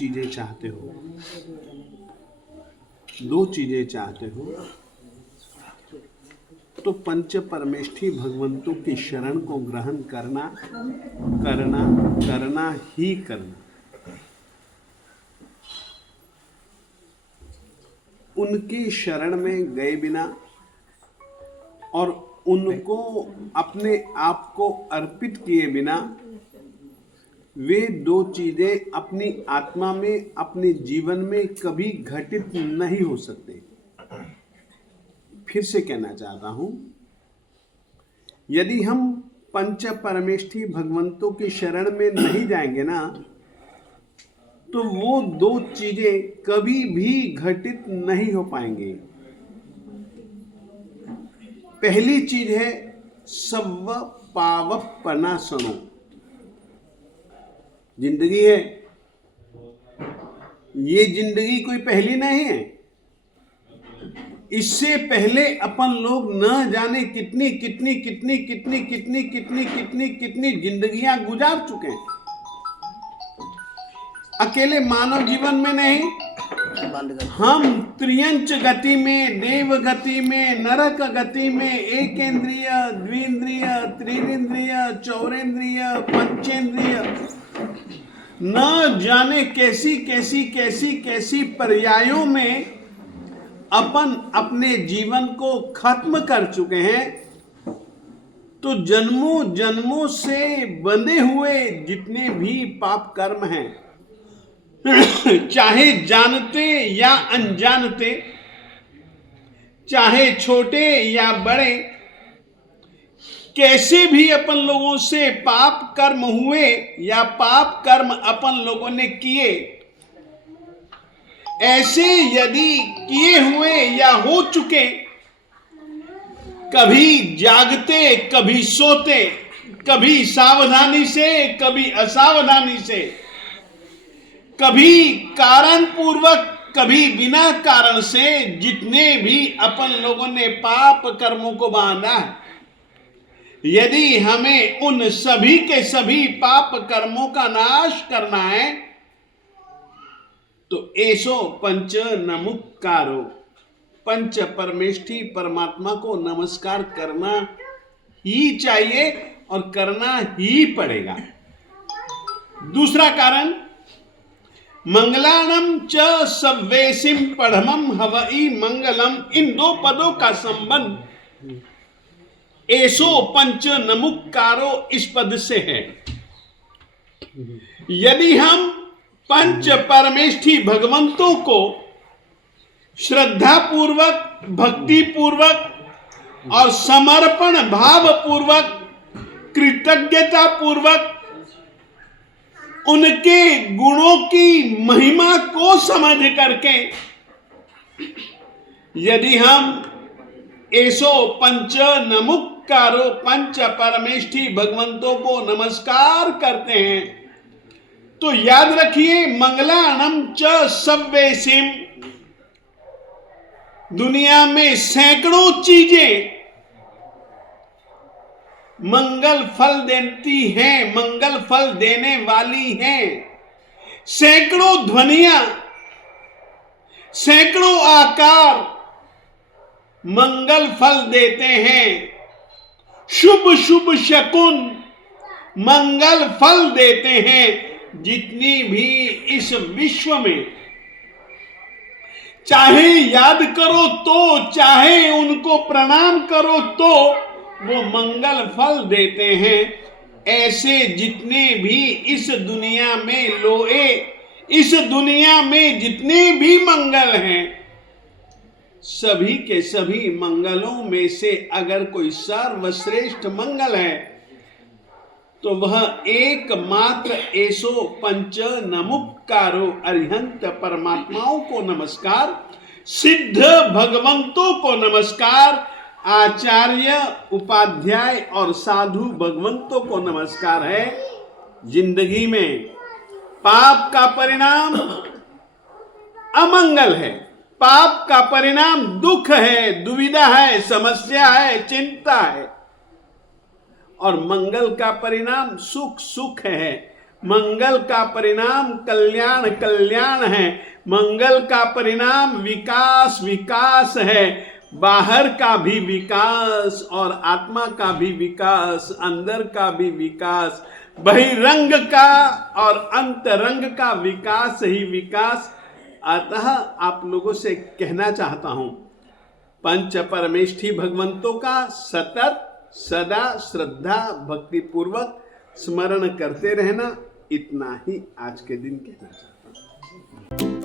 चीजें चाहते हो, दो चीजें चाहते हो, तो पंच परमेष्ठी भगवंतों की शरण को ग्रहण करना, करना, करना ही करना। उनकी शरण में गए बिना और उनको अपने आप को अर्पित किए बिना वे दो चीजें अपनी आत्मा में, अपने जीवन में कभी घटित नहीं हो सकते। फिर से कहना चाहता हूं, यदि हम पंच परमेष्ठी भगवंतों की शरण में नहीं जाएंगे ना, तो वो दो चीजें कभी भी घटित नहीं हो पाएंगे। पहली चीज है सव पावपना सनो। जिंदगी है, ये जिंदगी कोई पहली नहीं है। इससे पहले अपन लोग न जाने कितनी कितनी कितनी कितनी कितनी कितनी कितनी कितनी जिंदगियां गुजार चुके हैं। अकेले मानव जीवन में नहीं, हम त्रियंच गति में, देव गति में, नरक गति में, एकेंद्रिय, द्विंद्रिय, त्रिनेंद्रिय, चौरेंद्रिय, पंचेंद्रिय, न जाने कैसी कैसी कैसी कैसी पर्यायों में अपन अपने जीवन को खत्म कर चुके हैं। तो जन्मों जन्मों से बंधे हुए जितने भी पाप कर्म हैं, चाहे जानते या अनजानते, चाहे छोटे या बड़े, कैसे भी अपन लोगों से पाप कर्म हुए या पाप कर्म अपन लोगों ने किए, ऐसे यदि किए हुए या हो चुके, कभी जागते कभी सोते, कभी सावधानी से कभी असावधानी से, कभी कारण पूर्वक कभी बिना कारण से, जितने भी अपन लोगों ने पाप कर्मों को बांधा है, यदि हमें उन सभी के सभी पाप कर्मों का नाश करना है, तो ऐसो पंच नमुक्कारो, पंच परमेष्ठी परमात्मा को नमस्कार करना ही चाहिए और करना ही पड़ेगा। दूसरा कारण, मंगलानम च सव्वेसिम पढ़मम हवई मंगलम, इन दो पदों का संबंध ऐसो पंच नमुक्कारो इस पद से है। यदि हम पंच परमेष्ठी भगवंतों को श्रद्धा पूर्वक, भक्ति पूर्वक और समर्पण भाव पूर्वक, कृतज्ञता पूर्वक उनके गुणों की महिमा को समझ करके यदि हम ऐसो पंच नमुक्कारो, पंच परमेष्ठी भगवंतों को नमस्कार करते हैं, तो याद रखिए, मंगलानम च सव्वेसिम, दुनिया में सैकड़ों चीजें मंगल फल देती हैं, मंगल फल देने वाली हैं। सैकड़ों ध्वनियां, सैकड़ों आकार मंगल फल देते हैं। शुभ शुभ शकुन मंगल फल देते हैं। जितनी भी इस विश्व में, चाहे याद करो तो, चाहे उनको प्रणाम करो तो, वो मंगल फल देते हैं। ऐसे जितने भी इस दुनिया में लोए, इस दुनिया में जितने भी मंगल हैं, सभी के सभी मंगलों में से अगर कोई सर्वश्रेष्ठ मंगल है, तो वह एकमात्र ऐसो पंच नमुक्कारो, अरिहंत परमात्माओं को नमस्कार, सिद्ध भगवंतों को नमस्कार, आचार्य, उपाध्याय और साधु भगवंतों को नमस्कार है। जिंदगी में पाप का परिणाम अमंगल है, पाप का परिणाम दुख है, दुविधा है, समस्या है, चिंता है, और मंगल का परिणाम सुख सुख है। मंगल का परिणाम कल्याण कल्याण है, मंगल का परिणाम विकास विकास है। बाहर का भी विकास और आत्मा का भी विकास, अंदर का भी विकास, बहिरंग का और अंतरंग का विकास ही विकास। अतः आप लोगों से कहना चाहता हूं, पंच परमेष्ठी भगवंतों का सतत सदा श्रद्धा भक्ति पूर्वक स्मरण करते रहना, इतना ही आज के दिन कहना चाहता हूं।